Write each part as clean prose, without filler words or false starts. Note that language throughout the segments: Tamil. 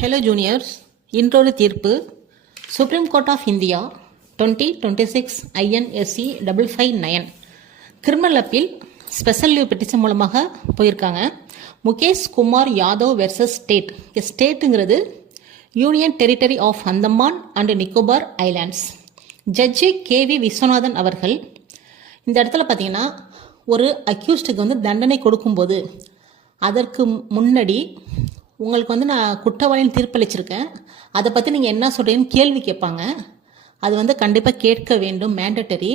ஹலோ ஜூனியர்ஸ், இன்றொரு தீர்ப்பு. Supreme court of India 2026 INSC 559 criminal appeal special leave petition மூலமாக போயிருக்காங்க. Mukesh Kumar Yadav versus state. ஸ்டேட்டுங்கிறது union territory of Andaman and Nicobar islands. ஜட்ஜி KV விஸ்வநாதன் அவர்கள் இந்த இடத்துல பார்த்தீங்கன்னா ஒரு அக்யூஸ்டுக்கு வந்து தண்டனை கொடுக்கும்போது அதற்கு முன்னாடி உங்களுக்கு நான் குற்றவாளின்னு தீர்ப்பளிச்சிருக்கேன், அதை பற்றி நீங்கள் என்ன சொல்கிறீங்கன்னு கேள்வி கேட்பாங்க. அது கண்டிப்பாக கேட்க வேண்டும், மேண்டட்டரி.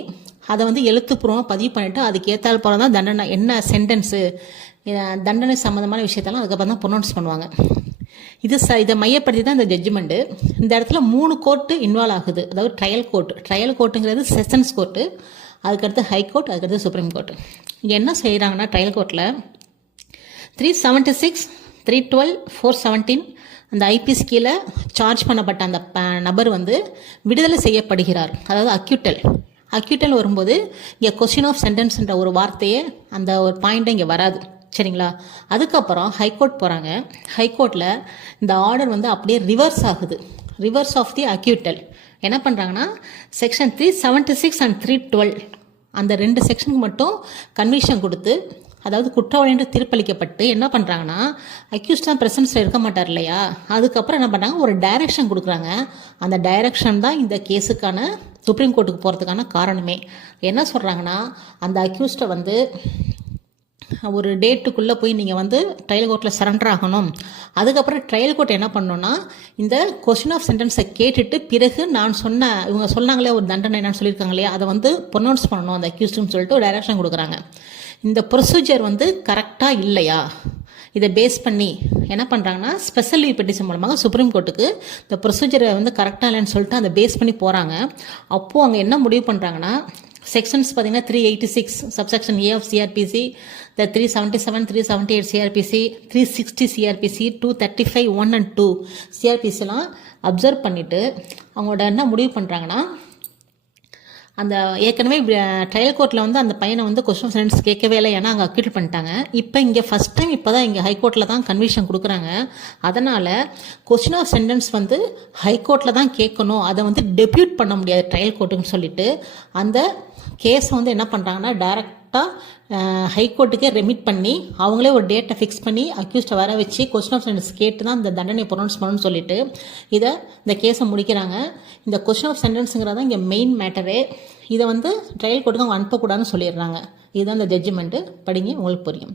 அதை எழுத்துப்பூர்வமாக பதிவு பண்ணிவிட்டு அதுக்கு ஏற்றால் போல தான் தண்டனை, என்ன சென்டென்ஸு, தண்டனை சம்மந்தமான விஷயத்தெல்லாம் அதுக்கப்புறம் தான் ப்ரொனவுன்ஸ் பண்ணுவாங்க. இதை மையப்படுத்தி தான் இந்த ஜட்ஜ்மெண்ட்டு. இந்த இடத்துல 3 கோர்ட்டு இன்வால்வ் ஆகுது. அதாவது ட்ரையல் கோர்ட்டுங்கிறது செஷன்ஸ் கோர்ட்டு, அதுக்கடுத்து ஹைகோர்ட், அதுக்கடுத்து சுப்ரீம் கோர்ட்டு. இங்கே என்ன செய்கிறாங்கன்னா ட்ரையல் கோர்ட்டில் 376, 312, 417 அந்த ஐபிசி கீழே சார்ஜ் பண்ணப்பட்ட அந்த நபர் விடுதலை செய்யப்படுகிறார். அதாவது அக்யூட்டல் வரும்போது இங்கே கொஸ்டின் ஆஃப் சென்டென்ஸ்ன்ற ஒரு வார்த்தையே, அந்த ஒரு பாயிண்ட்டை இங்கே வராது. சரிங்களா? அதுக்கப்புறம் ஹைகோர்ட் போகிறாங்க. ஹைகோர்ட்டில் இந்த ஆர்டர் அப்படியே ரிவர்ஸ் ஆகுது. ரிவர்ஸ் ஆஃப் தி அக்யூட்டல் என்ன பண்ணுறாங்கன்னா செக்ஷன் 376 அண்ட் 312 அந்த 2 செக்ஷனுக்கு மட்டும் கன்விக்ஷன் கொடுத்து, அதாவது குற்றவாளி என்று தீர்ப்பளிக்கப்பட்டு என்ன பண்ணுறாங்கன்னா அக்யூஸ்ட் தான் பிரசன்ஸில் இருக்க மாட்டார் இல்லையா, அதுக்கப்புறம் என்ன பண்ணுறாங்க ஒரு டைரக்ஷன் கொடுக்குறாங்க. அந்த டைரக்ஷன் தான் இந்த கேஸுக்கான சுப்ரீம் கோர்ட்டுக்கு போகிறதுக்கான காரணமே. என்ன சொல்கிறாங்கன்னா அந்த அக்யூஸ்டை ஒரு டேட்டுக்குள்ளே போய் நீங்கள் ட்ரையல் கோர்ட்டில் சரண்டர் ஆகணும். அதுக்கப்புறம் ட்ரையல் கோர்ட் என்ன பண்ணணும்னா இந்த கொஸ்டின் ஆஃப் சென்டென்ஸை கேட்டுட்டு பிறகு நான் இவங்க சொன்னாங்களே ஒரு தண்டனை என்னன்னு சொல்லியிருக்காங்க இல்லையா, அதை ப்ரொனவுன்ஸ் பண்ணணும் அந்த அக்யூஸ்டுன்னு சொல்லிட்டு ஒரு டைரக்ஷன் கொடுக்குறாங்க. இந்த ப்ரொசீஜர் கரெக்டாக இல்லையா, இதை பேஸ் பண்ணி என்ன பண்ணுறாங்கன்னா ஸ்பெஷல் லீவ் பெட்டிஷன் மூலமாக சுப்ரீம் கோர்ட்டுக்கு இந்த ப்ரொசீஜரை கரெக்டாக இல்லைன்னு சொல்லிட்டு அதை பேஸ் பண்ணி போகிறாங்க. அப்போது அங்கே என்ன முடிவு பண்ணுறாங்கன்னா செக்ஷன்ஸ் பார்த்தீங்கன்னா 386 subsection A of CRPC, the 377, 378 CRPC, 360 CRPC, 235 1 and 2 CRPCலாம் observe பண்ணிவிட்டு அவங்களோட என்ன முடிவு பண்ணுறாங்கன்னா அந்த ஏற்கனவே ட்ரையல் கோர்ட்டில் அந்த பையனை கொஸ்டின் சென்டென்ஸ் கேட்கவே இல்லை, ஏன்னா அங்கே அக்யூட் பண்ணிட்டாங்க. இப்போ இங்கே ஃபஸ்ட் டைம் இப்போ தான் இங்கே ஹைகோர்ட்டில் தான் கன்விக்ஷன் கொடுக்குறாங்க. அதனால் கொஸ்டின் ஆஃப் சென்டென்ஸ் ஹைகோர்ட்டில் தான் கேட்கணும், அதை டெபியூட் பண்ண முடியாது ட்ரையல் கோர்ட்டுன்னு சொல்லிட்டு அந்த கேஸை என்ன பண்ணுறாங்கன்னா டைரெக்டாக ஹைகோர்ட்டுக்கே ரெமிட் பண்ணி அவங்களே ஒரு டேட்டை ஃபிக்ஸ் பண்ணி அக்யூஸ்டை வர வச்சு கொஸ்டின் ஆஃப் சென்டென்ஸ் கேட்டு தான் இந்த தண்டனை ப்ரொனவுன்ஸ் பண்ணணும்னு சொல்லிட்டு இந்த கேஸை முடிக்கிறாங்க. இந்த கொஸ்டின் ஆஃப் சென்டென்ஸுங்கிறதா இங்கே மெயின் மேட்டரே. இதை ட்ரையல் கோர்ட்டுக்கு அவங்க அனுப்பக்கூடாதுன்னு சொல்லிடுறாங்க. இதுதான் இந்த ஜட்ஜ்மெண்ட்டு. படிங்க, உங்களுக்கு புரியும்.